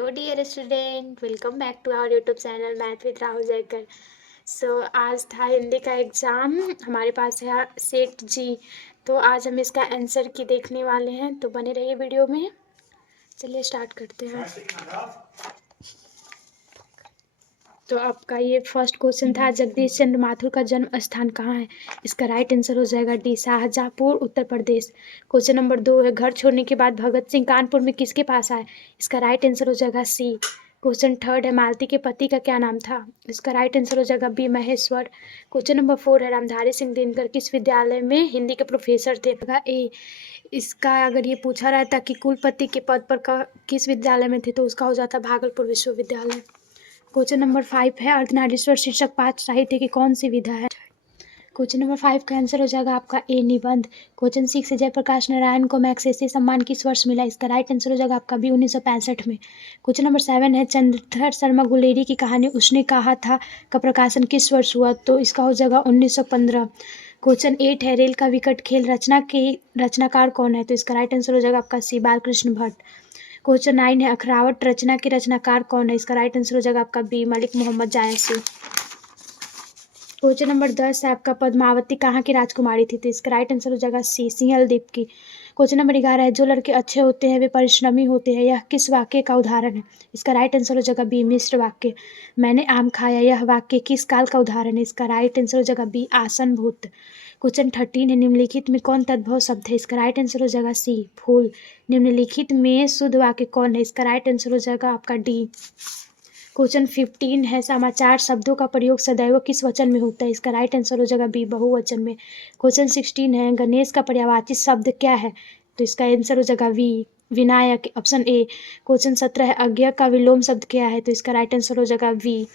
Hello dear student, welcome back to our YouTube channel math with Rahul Jaykar. आज था हिंदी का exam. हमारे पास है सेट जी। तो आज हम इसका आंसर की देखने वाले हैं, तो बने रहिए वीडियो में। चलिए स्टार्ट करते हैं। तो आपका ये फर्स्ट क्वेश्चन था, जगदीश चंद्र माथुर का जन्म स्थान कहाँ है? इसका राइट आंसर हो जाएगा D, Shahjahanpur, Uttar Pradesh. Question number 2 है, घर छोड़ने के बाद भगत सिंह कानपुर में किसके पास आए? इसका राइट आंसर हो जाएगा सी। क्वेश्चन थर्ड है, मालती के पति का क्या नाम था? इसका राइट आंसर हो जाएगा बी, महेश्वर। क्वेश्चन नंबर 4 है, रामधारी सिंह दिनकर किस विद्यालय में हिंदी के प्रोफेसर थे? ए। इसका अगर ये पूछा रहता कि कुलपति के पद पर किस विद्यालय में थे, तो उसका हो जाता भागलपुर विश्वविद्यालय। क्वेश्चन नंबर 5 है, अर्धनारीश्वर शीर्षक पाठ साहित्य की कौन सी विधा है? क्वेश्चन नंबर 5 का आंसर हो जाएगा आपका ए, निबंध। क्वेश्चन 6 है, जयप्रकाश नारायण को मैग्सेसे सम्मान किस वर्ष मिला? इसका राइट आंसर हो जाएगा आपका बी, 1965 में। क्वेश्चन नंबर 7 है, चंद्रधर शर्मा गुलेरी की कहानी उसने कहा था का प्रकाशन किस वर्ष हुआ? तो इसका हो जाएगा 1915। क्वेश्चन 8 है, रेल का विकट खेल रचना के रचनाकार कौन है? तो इसका राइट आंसर हो जाएगा आपका सी, बालकृष्ण भट्ट। क्वेश्चन 9 है, अखरावट रचना के रचनाकार कौन है? इसका राइट आंसर हो जाएगा आपका बी, मलिक मोहम्मद जायसी। क्वेश्चन नंबर 10 है आपका, पद्मावती कहाँ की राजकुमारी थी? तो इसका राइट आंसर हो जाएगा सी, सिंहल द्वीप की। क्वेश्चन नंबर 11 है, जो लड़के अच्छे होते हैं वे परिश्रमी होते हैं, यह किस वाक्य का उदाहरण है? इसका राइट आंसर हो जाएगा बी, मिश्र वाक्य। मैंने आम खाया, यह वाक्य किस काल का उदाहरण है? इसका राइट आंसर हो जाएगा बी, आसन भूत। क्वेश्चन 13 है, निम्नलिखित में कौन तद्भव शब्द है? इसका राइट आंसर हो जाएगा सी, फूल। निम्नलिखित में शुद्ध वाक्य कौन है? इसका राइट आंसर हो जाएगा आपका डी। क्वेश्चन 15 है, समाचार शब्दों का प्रयोग सदैव किस वचन में होता है? इसका राइट आंसर हो जाएगा बी, बहुवचन में। क्वेश्चन 16 है, गणेश का पर्यायवाची शब्द क्या है? तो इसका आंसर हो जाएगा V, Vinayak, option A. Question 17 है, अज्ञा का विलोम शब्द क्या है? तो इसका राइट आंसर हो जाएगा वी,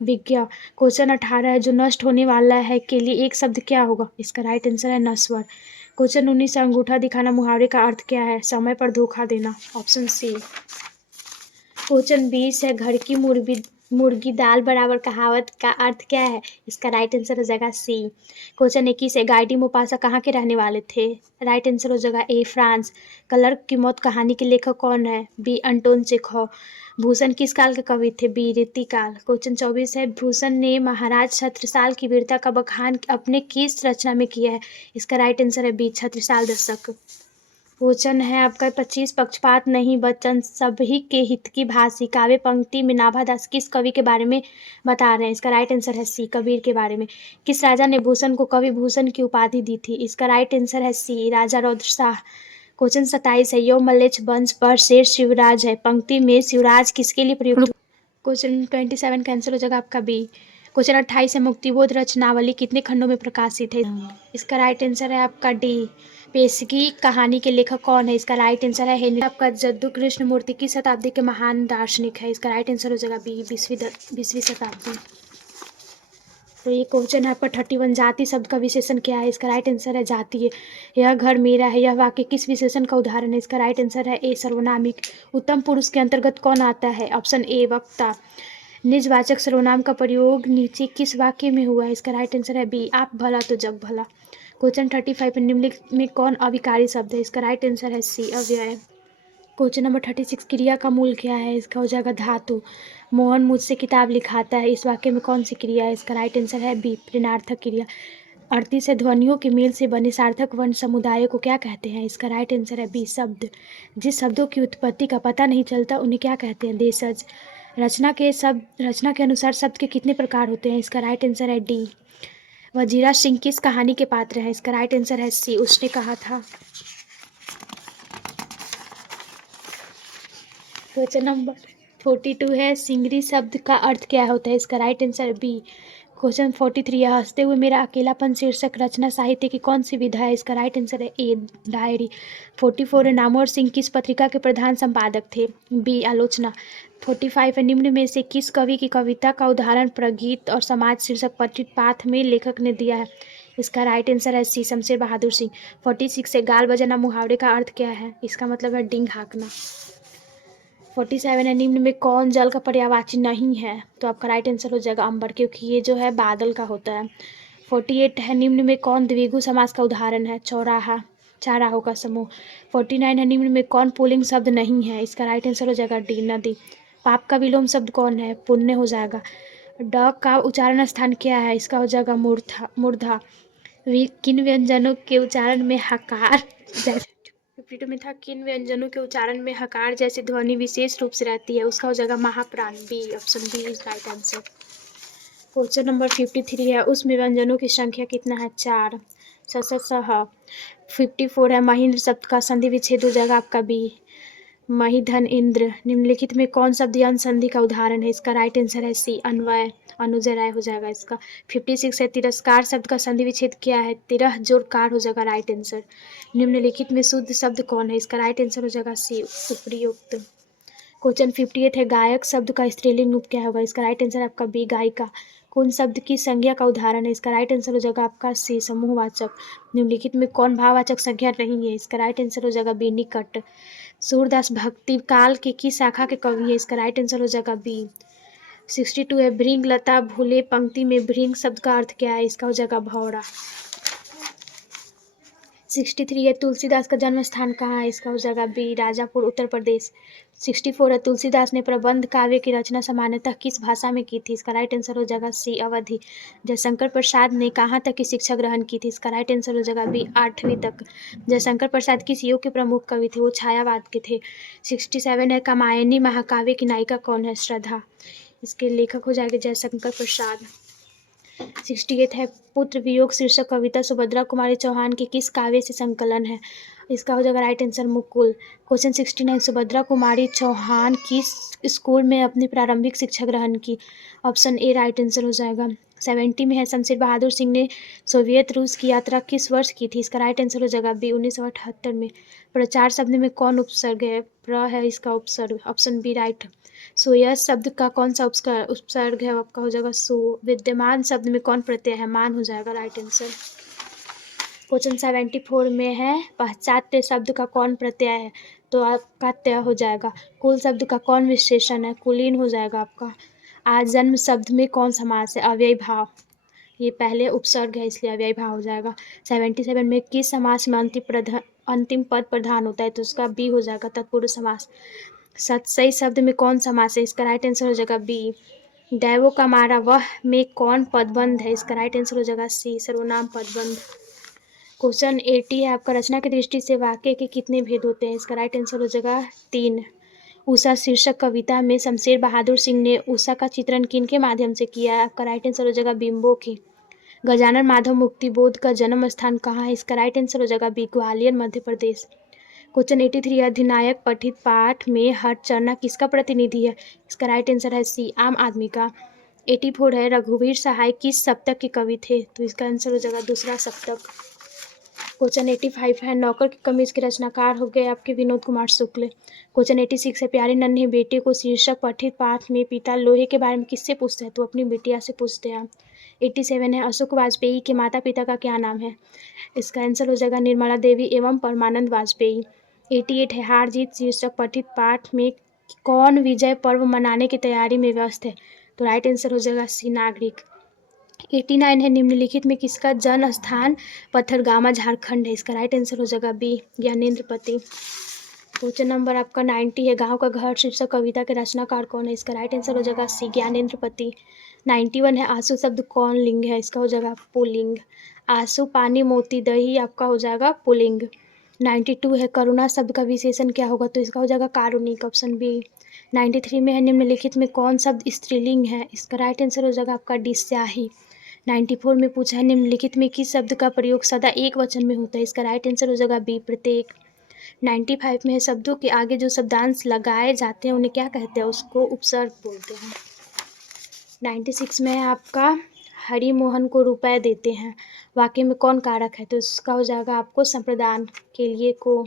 विज्ञा। क्वेश्चन 18 है, जो नष्ट होने वाला है के लिए एक शब्द क्या होगा? इसका राइट आंसर है नश्वर। क्वेश्चन 19 है, अंगूठा दिखाना मुहावरे का अर्थ क्या है? समय पर धोखा देना, ऑप्शन सी। क्वेश्चन 20 है, घर की मुर्गी दाल बराबर कहावत का अर्थ क्या है? इसका राइट आंसर हो जाएगा सी। क्वेश्चन 21 है, गाइडी मोपासा कहाँ के रहने वाले थे? राइट आंसर हो जाएगा ए, फ्रांस। क्लर्क की मौत कहानी के लेखक कौन है? B, अंटोन Chekhov. भूषण किस काल के कवि थे? बी, रीतिकाल। क्वेश्चन 24 है, भूषण ने महाराज छत्रसाल की वीरता का बखान अपने किस रचना में किया है? इसका राइट आंसर है बी, छत्रसाल दशक। क्वेश्चन है आपका 25, पक्षपात नहीं वचन सभी के हित की भाषी काव्य पंक्ति में नाभादास किस कवि के बारे में बता रहे हैं? इसका राइट आंसर है सी, कबीर के बारे में। किस राजा ने भूषण को कवि भूषण की उपाधि दी थी? इसका राइट आंसर है सी, राजा रौद्र शाह। क्वेश्चन 27 है, यो मल्लेच्छ वंश पर शेर शिवराज है, पंक्ति में शिवराज किसके लिए प्रयुक्त? क्वेश्चन 27 का आंसर हो जाएगा आपका बी। क्वेश्चन 28 है, मुक्तिबोध रचनावली कितने खंडों में प्रकाशित है? इसका राइट आंसर है आपका डी, पेशगी कहानी के लेखक कौन है? इसका राइट आंसर है हेनरी। आपका जद्दू कृष्णमूर्ति की शताब्दी के महान दार्शनिक है? इसका राइट आंसर हो जाएगा बी, 20वीं शताब्दी। तो ये क्वेश्चन है आपका 31, जाति शब्द का विशेषण क्या है? इसका राइट आंसर है जातीय। यह घर मेरा है, यह वाक्य किस विशेषण का उदाहरण है? इसका राइट आंसर है ए, सर्वनामिक। उत्तम पुरुष के अंतर्गत कौन आता है? ऑप्शन ए, वक्ता। निजवाचक सर्वनाम का प्रयोग नीचे किस वाक्य में हुआ है? इसका राइट आंसर है बी, आप भला तो जग भला। क्वेश्चन 35 निम्नलिखित में कौन अविकारी शब्द है? इसका राइट आंसर है सी, अव्यय। क्वेश्चन नंबर 36, क्रिया का मूल क्या है? इसका हो जाएगा धातु। मोहन मुझसे किताब लिखाता है, इस वाक्य में कौन सी क्रिया है? इसका राइट आंसर है बी, ऋणार्थक क्रिया। 38 है, ध्वनियों के मेल से बने सार्थक वर्ण समुदाय को क्या कहते हैं? इसका राइट आंसर है बी, शब्द। जिस शब्दों की उत्पत्ति का पता नहीं चलता उन्हें क्या कहते हैं? देशज। रचना के अनुसार शब्द के कितने प्रकार होते हैं? इसका राइट आंसर है डी। वजीरा सिंह किस कहानी के पात्र हैं? इसका राइट आंसर है सी, उसने कहा था। क्वेश्चन नंबर 42 है, सिंगरी शब्द का अर्थ क्या होता है? इसका राइट आंसर बी। क्वेश्चन 43 है, हंसते हुए मेरा अकेलापन शीर्षक रचना साहित्य की कौन सी विधा है? इसका राइट आंसर है ए, डायरी। 44 है, नामवर सिंह किस पत्रिका के प्रधान संपादक थे? बी, आलोचना। 45 है, निम्न में से किस कवि की कविता का उदाहरण प्रगीत और समाज शीर्षक पठित पाठ में लेखक ने दिया है? इसका राइट आंसर है सी, शमशेर बहादुर सिंह। 46 है, गाल बजाना मुहावरे का अर्थ क्या है? इसका मतलब है डिंग हाँकना। 47 है, निम्न में कौन जल का पर्यायवाची नहीं है? तो आपका राइट आंसर हो जाएगा अंबर, क्योंकि ये जो है बादल का होता है। 48 है, निम्न में कौन द्विगु समास का उदाहरण है? चौराहा, चार राहों का समूह। 49 है, निम्न में कौन पुल्लिंग शब्द नहीं है? इसका राइट आंसर हो जाएगा डी, नदी। पाप का विलोम शब्द कौन है? पुण्य हो जाएगा। ड का उच्चारण स्थान क्या है? इसका हो जाएगा मूर्धा मूर्धा। किन व्यंजनों के उच्चारण में हकार जैसे 52 में था, किन व्यंजनों के उच्चारण में हकार जैसी ध्वनि विशेष रूप से रहती है? उसका हो जाएगा महाप्राण। B, option B is right answer. Question number 53 है, उसमें व्यंजनों की संख्या कितना है? 4। सह 54 है, महेंद्र शब्द का संधि विच्छेद हो जाएगा आपका बी, महिधन इंद्र। निम्नलिखित में कौन शब्द यौन संधि का उदाहरण है? इसका राइट आंसर है सी, अन्वय। अनुजय राय हो जाएगा इसका। 56 है, तिरस्कार शब्द का संधि विच्छेद क्या है? तिरह जोड़ कार हो जाएगा राइट आंसर। निम्नलिखित में शुद्ध शब्द कौन है? इसका राइट आंसर हो जाएगा सी, उपर्युक्त। क्वेश्चन 58 है, गायक शब्द का स्त्रीलिंग रूप क्या होगा? इसका राइट आंसर आपका बी, गायिका। कौन शब्द की संज्ञा का उदाहरण है? इसका राइट आंसर हो जाएगा आपका सी, समूहवाचक। निम्नलिखित में कौन भाववाचक संज्ञा नहीं है? इसका राइट आंसर हो जाएगा बी, निकट। सूरदास भक्ति काल के किस शाखा के कवि है? इसका राइट आंसर हो जाएगा बी। 62 है, भृंग लता भूले पंक्ति में भृंग शब्द का अर्थ क्या है? इसका हो जाएगा भौरा। 63 है, तुलसीदास का जन्म स्थान कहाँ है? इसका हो जाएगा बी, राजापुर उत्तर प्रदेश। 64 है, तुलसीदास ने प्रबंध काव्य की रचना सामान्यतः किस भाषा में की थी? इसका राइट आंसर हो जाएगा सी, अवधी। जयशंकर प्रसाद ने कहाँ तक की शिक्षा ग्रहण की थी? इसका राइट आंसर हो जाएगा बी, 8वीं तक। जयशंकर प्रसाद किस युग के प्रमुख कवि थे? वो छायावाद के थे। 67 है, कामायनी महाकाव्य की नायिका कौन है? श्रद्धा। इसके लेखक हो जाएंगे जयशंकर प्रसाद। 68 है, पुत्र वियोग शीर्षक कविता सुभद्रा कुमारी चौहान के किस काव्य से संकलन है? इसका हो जाएगा right answer Mukul. Question 69, Subhadra Kumari Chauhan किस स्कूल में अपनी प्रारंभिक शिक्षा ग्रहण की? ऑप्शन ए राइट आंसर हो जाएगा। 70 में है, शमशेर बहादुर सिंह ने सोवियत रूस की यात्रा किस वर्ष की थी? इसका राइट आंसर हो जाएगा बी, 1978 में। प्रचार शब्द में कौन उपसर्ग है? प्र है इसका उपसर्ग, ऑप्शन बी राइट। सुयस शब्द का कौन सा उपसर्ग है? आपका हो जाएगा सु। विद्यमान शब्द में कौन प्रत्यय है? मान हो जाएगा राइट आंसर। क्वेश्चन 74 में है, पश्चात्य शब्द का कौन प्रत्यय है? तो आपका त्य हो जाएगा। कुल शब्द का कौन विशेषण है? कुलीन हो जाएगा आपका। आजन्म शब्द में कौन समास है? अव्ययी भाव। ये पहले उपसर्ग है इसलिए अव्ययी भाव हो जाएगा। 77 में किस समास में अंतिम पद प्रधान होता है? तो उसका बी हो जाएगा, तत्पुरुष समास। सतसई शब्द में कौन समास है? इसका राइट आंसर हो जाएगा बी, दैवों का मारा वह में कौन पदबंध है? इसका राइट आंसर हो जाएगा सी, सर्वनाम पदबंध। क्वेश्चन 80 है, आपका रचना की दृष्टि से वाक्य के कितने भेद होते हैं? इसका राइट आंसर हो जाएगा 3। उषा शीर्षक कविता में शमशेर बहादुर सिंह ने उषा का चित्रण किन के माध्यम से किया है? आपका राइट आंसर हो जाएगा बिंबों की। गजानन माधव मुक्तिबोध का जन्म स्थान कहाँ है? इसका राइट आंसर हो जाएगा बी, ग्वालियर मध्य प्रदेश। क्वेश्चन 83, अधिनायक पठित पाठ में हरचरना किसका प्रतिनिधि है? इसका राइट आंसर है सी, आम आदमी का। 84 है, रघुवीर सहाय किस सप्तक के कवि थे? तो इसका आंसर हो जाएगा दूसरा सप्तक। क्वेश्चन 85 है, नौकर की कमीज के रचनाकार हो गए आपके विनोद कुमार शुक्ल। क्वेश्चन 86 है, प्यारे नन्हे बेटे को शीर्षक पठित पाठ में पिता लोहे के बारे में किससे पूछते हैं? तो अपनी बिटिया से पूछते हैं। 87 है, अशोक वाजपेयी के माता पिता का क्या नाम है? इसका आंसर हो जाएगा निर्मला देवी एवं परमानंद वाजपेयी। 88 है, हार जीत शीर्षक पठित पाठ में कौन विजय पर्व मनाने की तैयारी में व्यस्त है? तो राइट आंसर हो जाएगा सी, नागरिक। 89 है, निम्नलिखित में किसका जन्म स्थान पथरगामा झारखंड है? इसका राइट आंसर हो जाएगा बी, ज्ञानेंद्रपति। क्वेश्चन नंबर आपका 90 है, गांव का घर शीर्षक कविता के रचनाकार कौन है? इसका राइट आंसर हो जाएगा सी, ज्ञानेंद्रपति। 91 है, आंसू शब्द कौन लिंग है? इसका हो जाएगा पुल्लिंग। आंसू पानी मोती दही आपका हो जाएगा पुल्लिंग। 92 है, करुणा शब्द का विशेषण क्या होगा? तो इसका हो जाएगा कारुणिक, ऑप्शन बी। 93 में है, निम्नलिखित में कौन शब्द स्त्रीलिंग है? इसका राइट आंसर हो जाएगा आपका डी, स्याही। 94 में पूछा है, निम्नलिखित में किस शब्द का प्रयोग सदा एक वचन में होता है? इसका राइट आंसर हो जाएगा बी, प्रत्येक। 95 में है, शब्दों के आगे जो शब्दांश लगाए जाते हैं उन्हें क्या कहते हैं? उसको उपसर्ग बोलते हैं। 96 में है आपका, हरि मोहन को रुपए देते हैं, वाक्य में कौन कारक है? तो उसका हो जाएगा आपको संप्रदान के लिए को।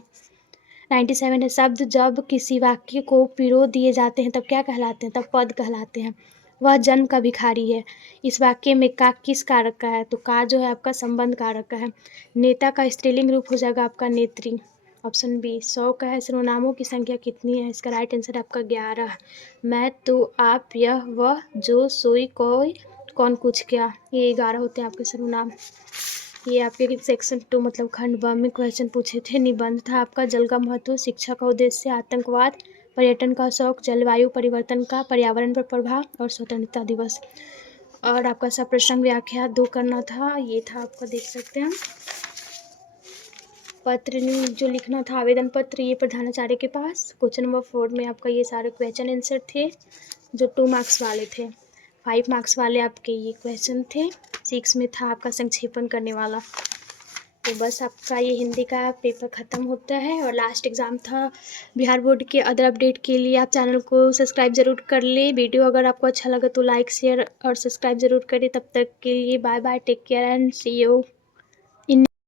97 है, शब्द जब किसी वाक्य को पिरो दिए जाते हैं तब क्या कहलाते हैं? तब पद कहलाते हैं। वह जन्म का भिखारी है, इस वाक्य में का किस कारक का है? तो का जो है आपका संबंध कारक का है। नेता का स्त्रीलिंग रूप हो जाएगा आपका नेत्री, ऑप्शन बी। 100 का है, सर्वनामों की संख्या कितनी है? इसका राइट आंसर है आपका 11। मैं, तू, आप, यह, वह, जो, सोई, कोई, कौन, कुछ, क्या, ये 11 होते हैं आपके सर्वनाम। ये आपके सेक्शन 2 मतलब खंड ब में क्वेश्चन पूछे थे। निबंध था आपका, जल का महत्व, शिक्षा का उद्देश्य, आतंकवाद, पर्यटन का शौक, जलवायु परिवर्तन का पर्यावरण पर प्रभाव और स्वतंत्रता दिवस। और आपका सब प्रश्न व्याख्या 2 करना था, ये था आपका, देख सकते हैं पत्र जो लिखना था, आवेदन पत्र, ये प्रधानाचार्य के पास। क्वेश्चन नंबर 4 में आपका ये सारे क्वेश्चन आंसर थे जो 2 मार्क्स वाले थे। 5 मार्क्स वाले आपके ये क्वेश्चन थे। 6 में था आपका संक्षेपण करने वाला। तो बस आपका ये हिंदी का पेपर ख़त्म होता है और लास्ट एग्ज़ाम था बिहार बोर्ड के। अदर अपडेट के लिए आप चैनल को सब्सक्राइब ज़रूर कर ले। वीडियो अगर आपको अच्छा लगा तो लाइक शेयर और सब्सक्राइब ज़रूर करें। तब तक के लिए bye bye, take care and see you.